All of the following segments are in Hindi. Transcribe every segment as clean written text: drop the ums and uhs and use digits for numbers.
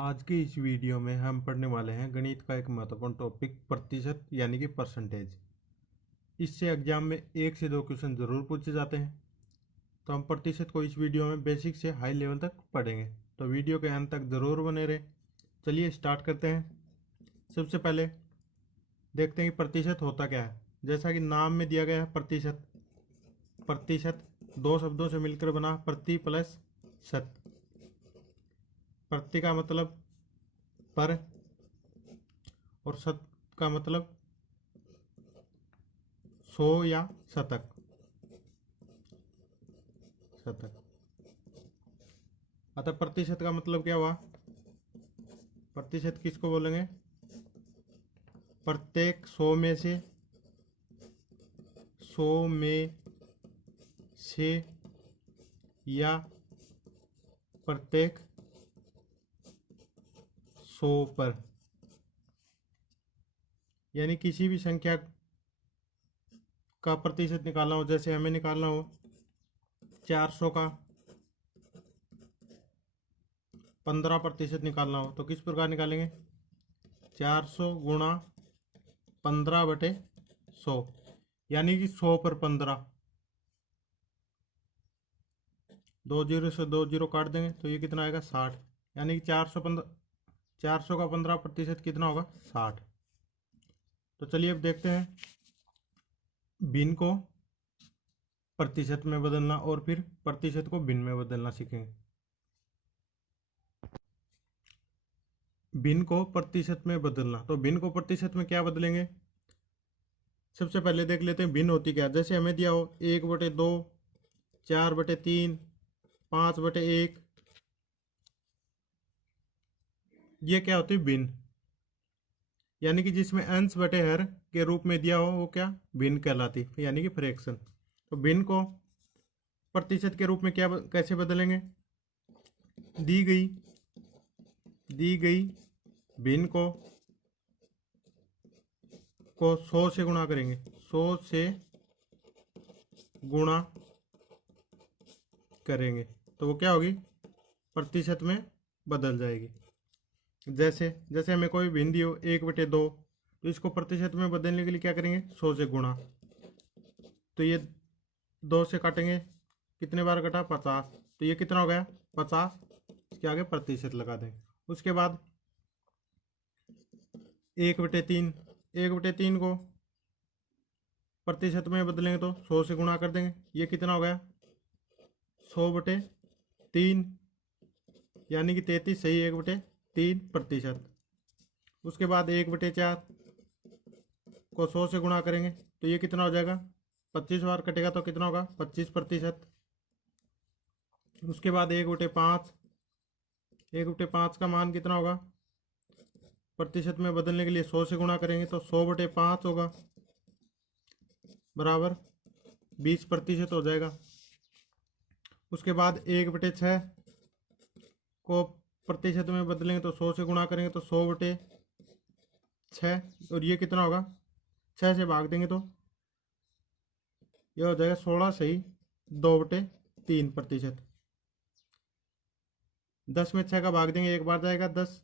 आज के इस वीडियो में हम पढ़ने वाले हैं गणित का एक महत्वपूर्ण टॉपिक प्रतिशत यानी कि परसेंटेज। इससे एग्जाम में 1 से 2 क्वेश्चन जरूर पूछे जाते हैं। तो हम प्रतिशत को इस वीडियो में बेसिक से हाई लेवल तक पढ़ेंगे, तो वीडियो के अंत तक जरूर बने रहे। चलिए स्टार्ट करते हैं। सबसे पहले देखते हैं कि प्रतिशत होता क्या है। जैसा कि नाम में दिया गया है प्रतिशत, प्रतिशत दो शब्दों से मिलकर बना प्रति प्लस शत। प्रति का मतलब पर और शत का मतलब 100 या शतक। अतः प्रतिशत का मतलब क्या हुआ? प्रतिशत किसको बोलेंगे? प्रत्येक 100 में से या प्रत्येक 100 पर, यानी किसी भी संख्या का प्रतिशत निकालना हो। जैसे हमें निकालना हो 400 का 15% निकालना हो, तो किस प्रकार निकालेंगे? 400 गुणा 15/100, यानी कि 100 पर 15। 2 जीरो से 2 जीरो काट देंगे तो ये कितना आएगा? 60। यानी कि 400 का 15% कितना होगा? 60। तो चलिए अब देखते हैं भिन्न को प्रतिशत में बदलना और फिर प्रतिशत को भिन्न में बदलना सीखेंगे। भिन्न को प्रतिशत में बदलना, तो भिन्न को प्रतिशत में क्या बदलेंगे? सबसे पहले देख लेते हैं भिन्न होती क्या। जैसे हमें दिया हो 1/2, 4/3, 5/1, ये क्या होती है? भिन्न। यानी कि जिसमें अंश बटे हर के रूप में दिया हो वो क्या? भिन्न कहलाती, यानी कि फ्रैक्शन। तो भिन्न को प्रतिशत के रूप में कैसे बदलेंगे? दी गई भिन्न को 100 से गुणा करेंगे। 100 से गुणा करेंगे तो वो क्या होगी? प्रतिशत में बदल जाएगी। जैसे हमें कोई भिन्न दी हो 1/2, तो इसको प्रतिशत में बदलने के लिए क्या करेंगे? 100 से गुणा। तो ये 2 से काटेंगे, कितने बार कटा? 50। तो ये कितना हो गया? 50। इसके आगे प्रतिशत लगा देंगे। उसके बाद 1/3, 1/3 को प्रतिशत में बदलेंगे तो 100 से गुणा कर देंगे। ये कितना हो गया? 100/3, यानी कि 33 सही 1/3%। उसके बाद 1/4 को 100 से गुणा करेंगे तो ये कितना हो जाएगा? 25 बार कटेगा तो कितना होगा? 25%। उसके बाद 1/5, 1/5 का मान कितना होगा? प्रतिशत में बदलने के लिए 100 से गुणा करेंगे तो 100/5 होगा, बराबर 20% हो जाएगा। उसके बाद 1/6 को प्रतिशत में बदलेंगे तो 100 से गुणा करेंगे तो 100/6, और ये कितना होगा? 6 से भाग देंगे तो ये हो जाएगा 16 सही 2/3%। 10 में 6 का भाग देंगे, एक बार जाएगा 10,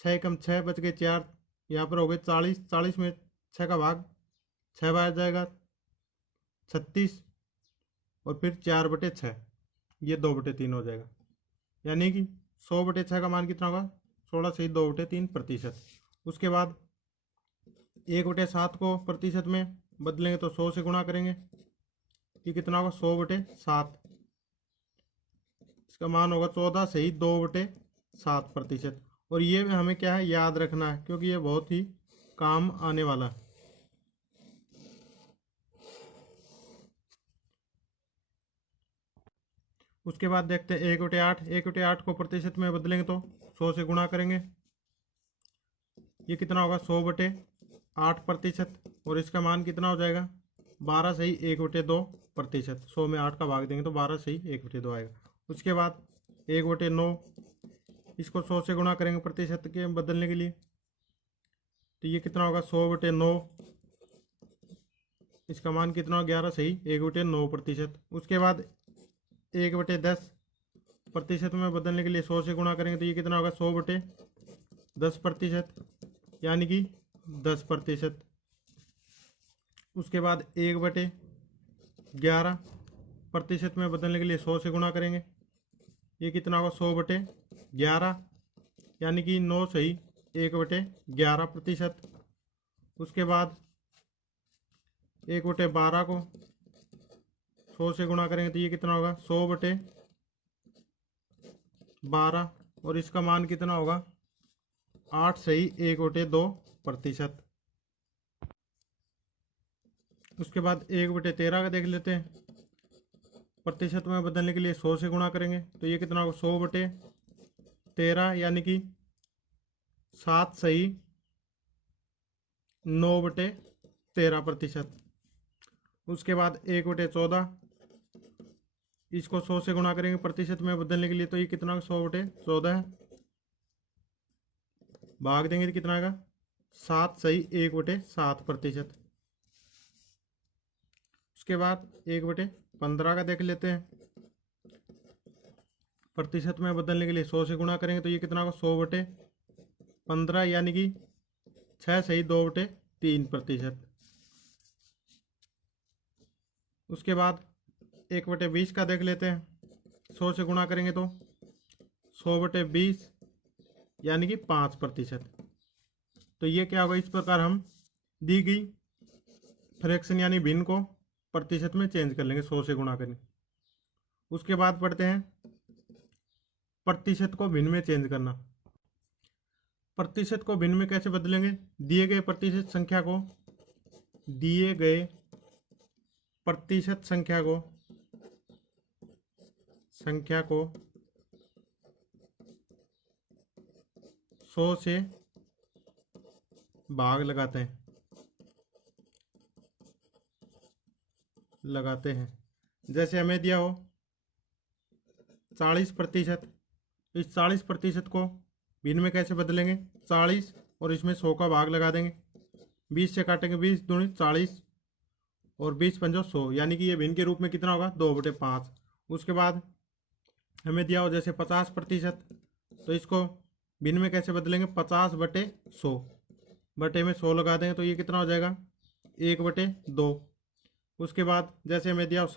6 कम 6 बच गए 4, यहाँ पर हो गए 40। 40 में 6 का भाग 6 बार जाएगा 36, और फिर 4/6, ये 2/3 हो जाएगा। यानी कि 100/6 का मान कितना होगा? 16 सही 2/3%। उसके बाद 1/7 को प्रतिशत में बदलेंगे तो 100 से गुणा करेंगे, ये कितना होगा? 100/7, इसका मान होगा 14 सही 2/7%। और ये हमें क्या है? याद रखना है, क्योंकि ये बहुत ही काम आने वाला है। उसके बाद देखते हैं 1/8, 1/8 को प्रतिशत में बदलेंगे तो 100 से गुणा करेंगे, ये कितना होगा? 100/8%, और इसका मान कितना हो जाएगा? 12 सही 1/2%। 100 में 8 का भाग देंगे तो 12 सही 1/2 आएगा। उसके बाद 1/9, इसको 100 से गुणा करेंगे प्रतिशत के बदलने के लिए, तो ये कितना होगा? 100/9, इसका मान कितना? 11 सही 1/9%। उसके बाद 1/10, प्रतिशत में बदलने के लिए 100 से गुणा करेंगे तो ये कितना होगा 100/10%, यानी कि 10%। उसके बाद 1/11% में बदलने के लिए 100 से गुणा करेंगे, ये कितना होगा 100/11, यानी कि 9 सही 1/11%। उसके बाद 1/12 को 100 से गुणा करेंगे तो ये कितना होगा 100/12, और इसका मान कितना होगा 8 सही 1/2%। उसके बाद 1/13 का देख लेते हैं। प्रतिशत में बदलने के लिए 100 से गुणा करेंगे तो ये कितना होगा 100/13, यानी कि 7 सही 9/13%। उसके बाद 1/14, इसको 100 से गुणा करेंगे प्रतिशत में बदलने के लिए तो ये कितना होगा 100/14 है, भाग देंगे तो कितना आएगा 7 सही 1/7%। उसके बाद 1/15 का देख लेते हैं। प्रतिशत में बदलने के लिए 100 से गुणा करेंगे तो ये कितना होगा 100/15, यानी कि 6 सही 2/3%। उसके बाद 1/20 का देख लेते हैं। 100 से गुणा करेंगे तो 100/20, यानी कि 5%। तो ये क्या होगा, इस प्रकार हम दी गई फ्रैक्शन यानी भिन्न को प्रतिशत में चेंज कर लेंगे 100 से गुणा करें। उसके बाद पढ़ते हैं प्रतिशत को भिन्न में चेंज करना। प्रतिशत को भिन्न में कैसे बदलेंगे, दिए गए प्रतिशत संख्या को 100 से भाग लगाते हैं। जैसे हमें दिया हो 40%, इस 40% को भिन्न में कैसे बदलेंगे, 40 और इसमें 100 का भाग लगा देंगे, 20 से काटेंगे 20 दूनी 40 और 20 पंजो 100, यानी कि ये भिन्न के रूप में कितना होगा 2/5। उसके बाद हमें दिया हो जैसे 50%, तो इसको भिन्न में कैसे बदलेंगे 50/100, बटे में 100 लगा देंगे तो ये कितना हो जाएगा 1/2। उसके बाद जैसे हमें दिया हो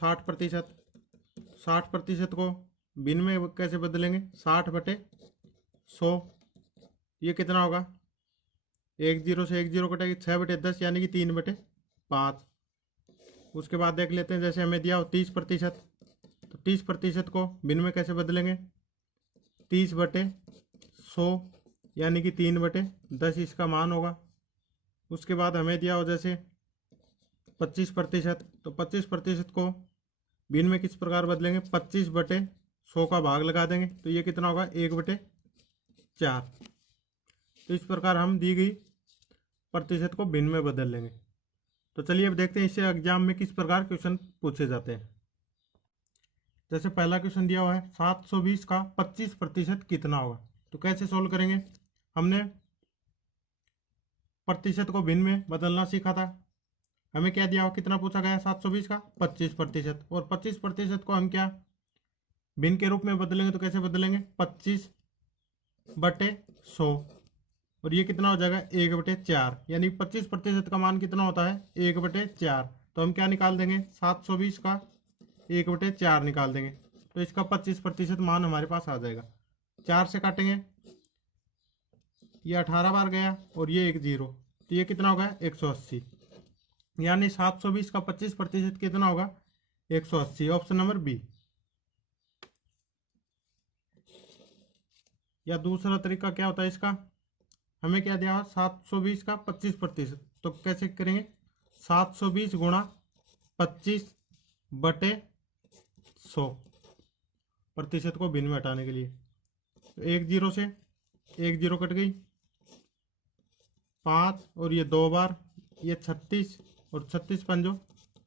60% को भिन्न में कैसे बदलेंगे 60/100, ये कितना होगा 1 0 से 1 0 कटेगी 6/10, यानी कि 3/5। उसके बाद देख लेते हैं जैसे हमें दिया हो 30%, तो 30% को भिन्न में कैसे बदलेंगे 30/100, यानी कि 3/10 इसका मान होगा। उसके बाद हमें दिया हो जैसे 25%, तो 25% को भिन्न में किस प्रकार बदलेंगे 25/100 का भाग लगा देंगे तो ये कितना होगा 1/4। तो इस प्रकार हम दी गई प्रतिशत को भिन्न में बदल लेंगे। तो चलिए अब देखते हैं इससे एग्जाम में किस प्रकार क्वेश्चन पूछे जाते हैं। जैसे पहला क्वेश्चन दिया हुआ है 720 का 25% कितना होगा, तो कैसे सोल्व करेंगे। हमने प्रतिशत को भिन्न में बदलना सीखा था। हमें क्या दिया हो, कितना पूछा गया 720 का 25%, और 25% को हम क्या भिन्न के रूप में बदलेंगे तो कैसे बदलेंगे 25/100, और ये कितना हो जाएगा 1/4, यानी 25% का मान कितना होता है 1/4। तो हम क्या निकाल देंगे 720 का 1/4 निकाल देंगे, तो इसका 25% मान हमारे पास आ जाएगा। 4 से काटेंगे, ये 18 बार गया और ये 1 0, तो ये कितना होगा 180, यानी 720 का 25% कितना होगा 180। Option number B. या दूसरा तरीका क्या होता है इसका, हमें क्या दिया 720 का 25%, तो कैसे करेंगे 720 गुणा 25/100 प्रतिशत को भिन्न में हटाने के लिए। तो 1 0 से 1 0 कट गई, 5 और ये 2 बार, ये 36 और 36 पंजो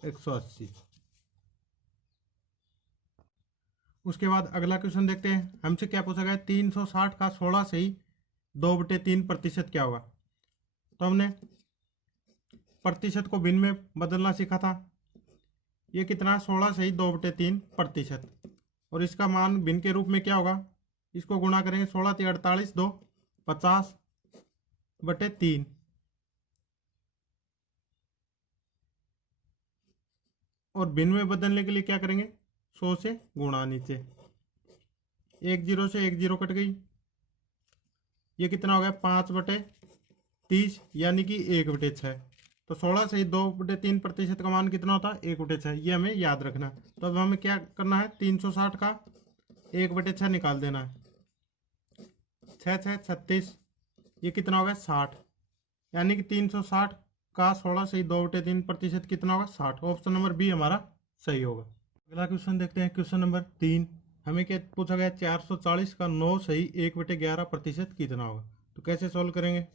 180। उसके बाद अगला क्वेश्चन देखते हैं। हमसे क्या पूछा गया 360 का 16 से ही 2/3% क्या होगा। तो हमने प्रतिशत को भिन्न में बदलना सीखा था। ये कितना 16 से ही 2/3%, और इसका मान भिन्न के रूप में क्या होगा, इसको गुणा करेंगे 16 × 48 2 50/3 और भिन्न में बदलने के लिए क्या करेंगे 100 से गुणा, नीचे 1 0 से 1 0 कट गई, ये कितना हो गया 5/30 यानी कि 1/6। तो 16 से 2/3% का मान कितना होता है 1/6, ये हमें याद रखना है। तो अब हमें क्या करना है 360 का 1/6 निकाल देना है, 6 6 36, ये कितना होगा 60, यानी कि 360 का 16 से 2/3% कितना होगा 60। ऑप्शन नंबर बी हमारा सही होगा। अगला क्वेश्चन देखते हैं, क्वेश्चन नंबर 3। हमें क्या पूछा गया 440 का 9 सही 1/11% कितना होगा। तो कैसे सॉल्व करेंगे,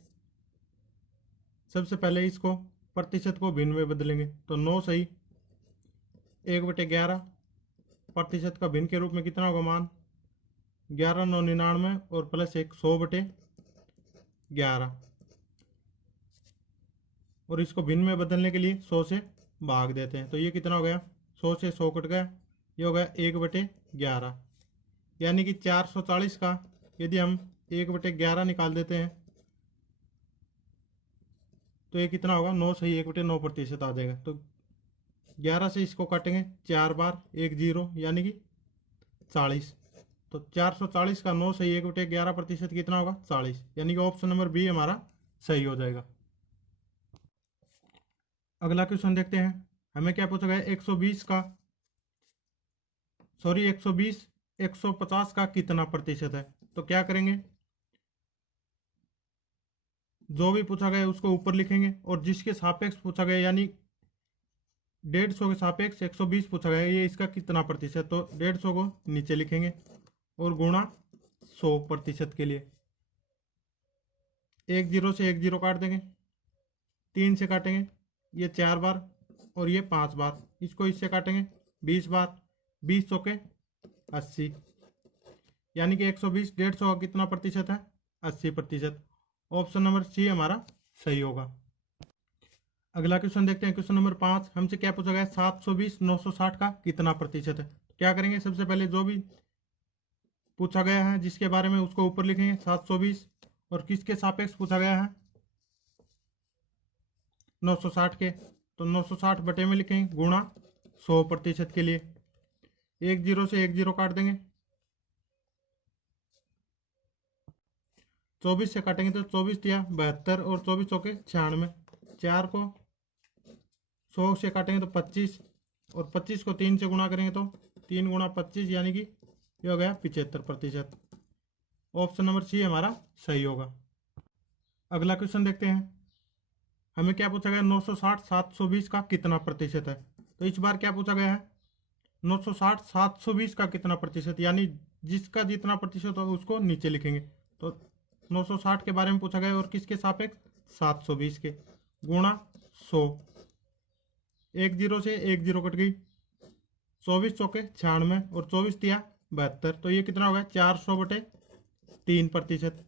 सबसे पहले इसको प्रतिशत को भिन्न में बदलेंगे। तो 9 सही 1/11% का भिन्न के रूप में कितना होगा मान 11 9 99 और प्लस 1 100/11 और इसको भिन्न में बदलने के लिए 100 से भाग देते हैं। तो ये कितना हो गया 100 से 100 कट गया, ये हो गया 1/11, यानी कि 440 का यदि हम 1/11 निकाल देते हैं तो ये कितना होगा 9 सही 1/9% आ जाएगा। तो 11 से इसको काटेंगे 4 बार 1 0 यानी कि 40। तो 440 का 9 सही 1/11% कितना होगा 40, यानी कि ऑप्शन नंबर बी हमारा सही हो जाएगा। अगला क्वेश्चन देखते हैं, हमें क्या पूछा गया 120 150 का कितना प्रतिशत है। तो क्या करेंगे, जो भी पूछा गया उसको ऊपर लिखेंगे और जिसके सापेक्ष पूछा गया यानी 150 के सापेक्ष 120 पूछा गया, ये इसका कितना प्रतिशत, तो 150 को नीचे लिखेंगे और गुणा 100% के लिए 1 0 से 1 0 काट देंगे, 3 से काटेंगे ये 4 बार और ये 5 बार, इसको इससे काटेंगे 20 बार, 20 चौके 80, यानी कि 120 150 का कितना प्रतिशत है 80%। ऑप्शन नंबर सी हमारा सही होगा। अगला क्वेश्चन देखते हैं, क्वेश्चन नंबर 5। हमसे क्या पूछा गया 720 960 का कितना प्रतिशत है। क्या करेंगे, सबसे पहले जो भी पूछा गया है जिसके बारे में उसको ऊपर लिखेंगे 720 और किसके सापेक्ष पूछा गया है 960 के, तो 960 बटे में लिखेंगे गुणा 100% के लिए 1 0 से 1 0 काट देंगे, 24 से काटेंगे तो 24 दिया 72 और 24 चौके 96, 4 को 100 से काटेंगे तो 25 और 25 को 3 से गुणा करेंगे तो 3 गुणा 25 यानी कि ये हो गया 75%। ऑप्शन नंबर सी हमारा सही होगा। अगला क्वेश्चन देखते हैं, हमें क्या पूछा गया 960 720 का कितना प्रतिशत है। तो इस बार क्या पूछा गया है 960 720 का कितना प्रतिशत, यानी जिसका जितना प्रतिशत होगा उसको नीचे लिखेंगे। तो 960 के बारे में पूछा गया और किसके सापेक्ष 720 के, गुणा 100, 1 0 से 1 0 कट गई, 24 चौके 96 और 24 दिया 72, तो ये कितना होगा 400/3%।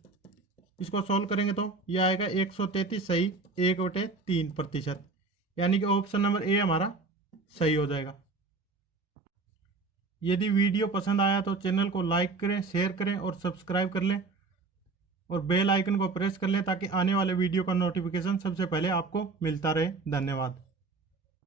इसको सॉल्व करेंगे तो ये आएगा 133 सही 1/3%, यानी कि ऑप्शन नंबर ए हमारा सही हो जाएगा। यदि वीडियो पसंद आया तो चैनल को लाइक करें, शेयर करें और सब्सक्राइब कर लें और बेल आइकन को प्रेस कर लें ताकि आने वाले वीडियो का नोटिफिकेशन सबसे पहले आपको मिलता रहे। धन्यवाद।